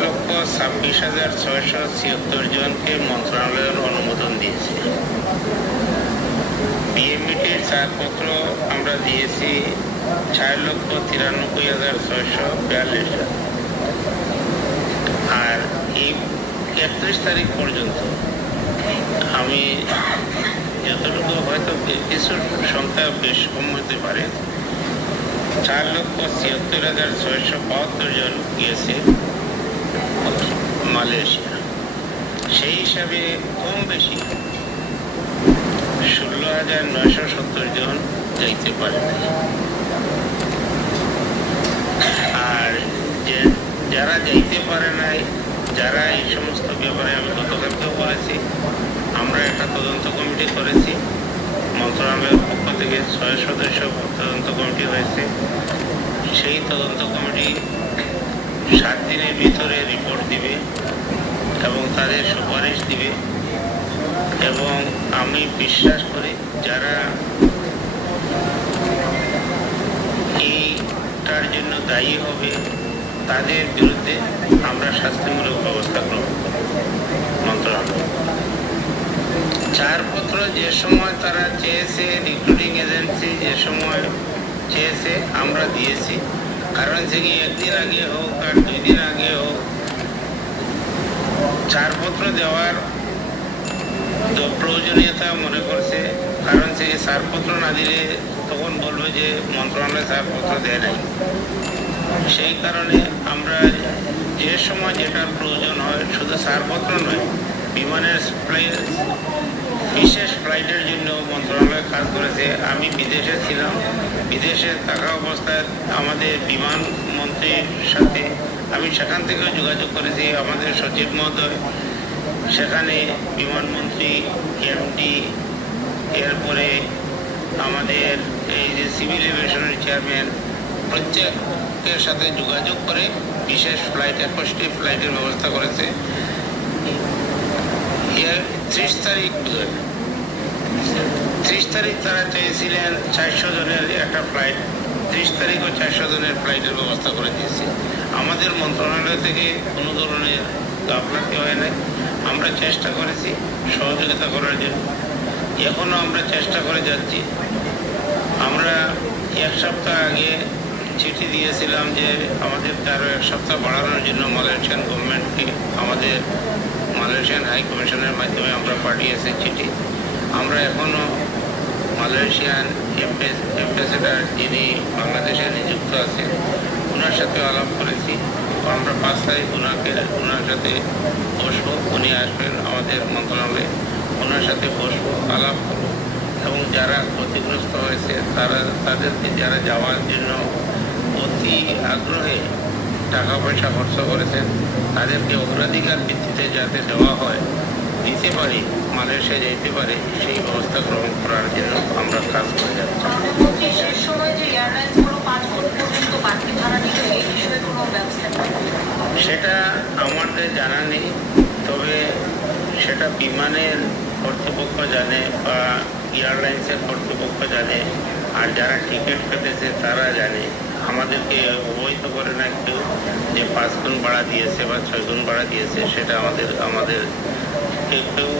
5,26,676 জনকে মন্ত্রণালয়ের অনুমোদন দিয়েছে। বিএমইটির ছাড়পত্র আমরা দিয়েছি 4,93,642 জন। আর এই 31 তারিখ পর্যন্ত আমি যতটুকু, হয়তো কিছু সংখ্যা বেশ কম হতে পারে, 4,76,672 জন গিয়েছে মালয়েশিয়া। সেই হিসাবে কম বেশি 16,970 জন যাইতে পারে নাই। আর যারা যাইতে পারে নাই, যারা এই সমস্ত ব্যাপারে, আমি গতকালকেও বলেছি, আমরা একটা তদন্ত কমিটি করেছি। মন্ত্রণালয়ের পক্ষ থেকে 6 সদস্য তদন্ত কমিটি হয়েছে। সেই তদন্ত কমিটি 7 দিনের ভিতরে রিপোর্ট দিবে এবং তাদের সুপারিশ দিবে। এবং আমি বিশ্বাস করি যারা এইটার জন্য দায়ী হবে তাদের বিরুদ্ধে আমরা শাস্তিমূলক ব্যবস্থা গ্রহণ করব। মন্ত্রণালয় ছাড়পত্র যে সময় তারা চেয়েছে, রিক্রুটিং এজেন্সি যে সময় চেয়েছে, আমরা দিয়েছি। কারণ থেকে একদিন আগে হোক আর 2 দিন আগে হোক, ছাড়পত্র দেওয়ার প্রয়োজনীয়তা মনে করছে। কারণ থেকে ছাড়পত্র না দিলে তখন বলবে যে মন্ত্রণালয় ছাড়পত্র দেয় নাই। সেই কারণে আমরা যে সময় যেটার প্রয়োজন হয়, শুধু ছাড়পত্র নয়, বিমানের বিশেষ ফ্লাইটের জন্য মন্ত্রণালয় কাজ করেছে। আমি বিদেশে ছিলাম, বিদেশে থাকা অবস্থায় আমাদের বিমান মন্ত্রীর সাথে আমি সেখান থেকেও যোগাযোগ করেছি। আমাদের সচিব মহোদয় সেখানে, বিমানমন্ত্রী, এমডি, এরপরে আমাদের এই যে সিভিল এভিয়েশনের চেয়ারম্যান, প্রত্যেকের সাথে যোগাযোগ করে বিশেষ ফ্লাইট, 21টি ফ্লাইটের ব্যবস্থা করেছে। 30 তারিখ তারা চেয়েছিলেন 400 জনের একটা ফ্লাইট। 30 তারিখও 400 জনের ফ্লাইটের ব্যবস্থা করে দিয়েছে। আমাদের মন্ত্রণালয় থেকে কোনো ধরনের গাফলাতি হয় নাই। আমরা চেষ্টা করেছি সহযোগিতা করার জন্য, এখনো আমরা চেষ্টা করে যাচ্ছি। আমরা 1 সপ্তাহ আগে চিঠি দিয়েছিলাম যে আমাদের আরও 1 সপ্তাহ বাড়ানোর জন্য মালয়েশিয়ান গভর্নমেন্টকে আমাদের মালয়েশিয়ান হাই কমিশনের মাধ্যমে আমরা পাঠিয়েছি চিঠি। আমরা এখনও মালয়েশিয়ান অ্যাম্বাসেডর যিনি বাংলাদেশে নিযুক্ত আছেন, ওনার সাথে আলাপ করেছি। আমরা 5 তারিখ ওনার সাথে বসবো। উনি আসবেন আমাদের মন্ত্রণালয়ে, ওনার সাথে বসবো, আলাপ করবো। এবং যারা ক্ষতিগ্রস্ত হয়েছে, তাদেরকে যারা যাওয়ার জন্য অতি আগ্রহে টাকা পয়সা খরচ করেছেন, তাদেরকে অগ্রাধিকার ভিত্তিতে যাতে দেওয়া হয়, দিতে পারি, মালয়েশিয়া যেতে পারে, সেই ব্যবস্থা গ্রহণ করার জন্য আমরা কাজ করে যাচ্ছি। সেটা আমাদের জানা নেই, তবে সেটা বিমানের কর্তৃপক্ষ জানে বা এয়ারলাইন্সের কর্তৃপক্ষ জানে, আর যারা টিকিট কেটেছে তারা জানে। আমাদেরকে অবহিত করে না কেউ যে 5 গুণ ভাড়া দিয়েছে বা 6 গুণ ভাড়া দিয়েছে, সেটা আমাদের কেউ